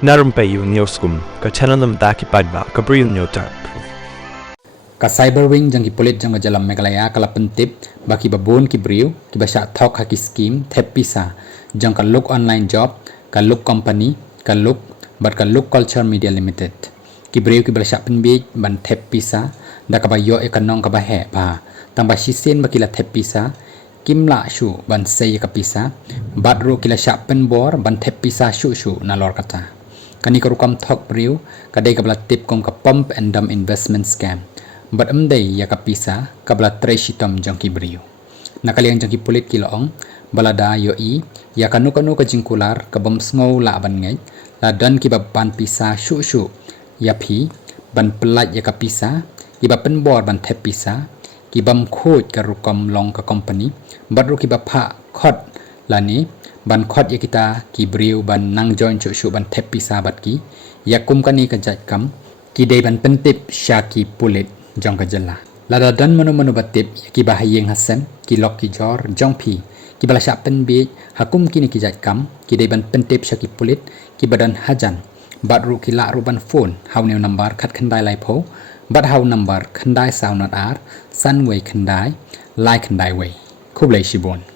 Na Rympei U ka channel nabynta ki paidbah ka Bri U Hynñiewtrep. Ka cyberwing jang ki polit jang jalam Meghalaya kala pentip baki babon ki Bri U ki basya Thok haki scheme thep pisa jang ka look online job ka look company ka look but ka look culture media limited ki Bri U ki basya penbij ban thep pisa da ka bayo e kanong ka bahe ba tang ba sisen baki la thep pisa kimla shu ban sei ka pisa badro kila sya penbor ban thep pisa shu na lor kata kani karukam Thok Bri U kadai ka bala tip kong ka pump and dump investment scam but ya ka pisa ka bala treshitom jang ki Bri U nakaliang jang ki polit ki loong balada yo I ya kanu ka jingkular ka bom sngow la ban ngai la dan ki ban pisa shu iaphi ban pelat ya ka pisa iba penbor ban thep pisa ki bam khoj ka rukam long ka company badru ki ba pha khot lani ban khot ya kita ki Bri U ban nang join shu ban thep pisa bat ki ya kum kani ka jat kam ki dei ban pentip syaki polit jong ka jylla lada dan manu batip ki bahayeng hasan ki lok ki jor jong phi ki bala sya penbi hakum kini ki jat kam ki dei ban pentip syaki polit ki badan hajan badru ki la ruban phone hau new number khat khandai lai pho bad hau number khandai sound not ar san wei khandai lai khandai wei Khublei Shibun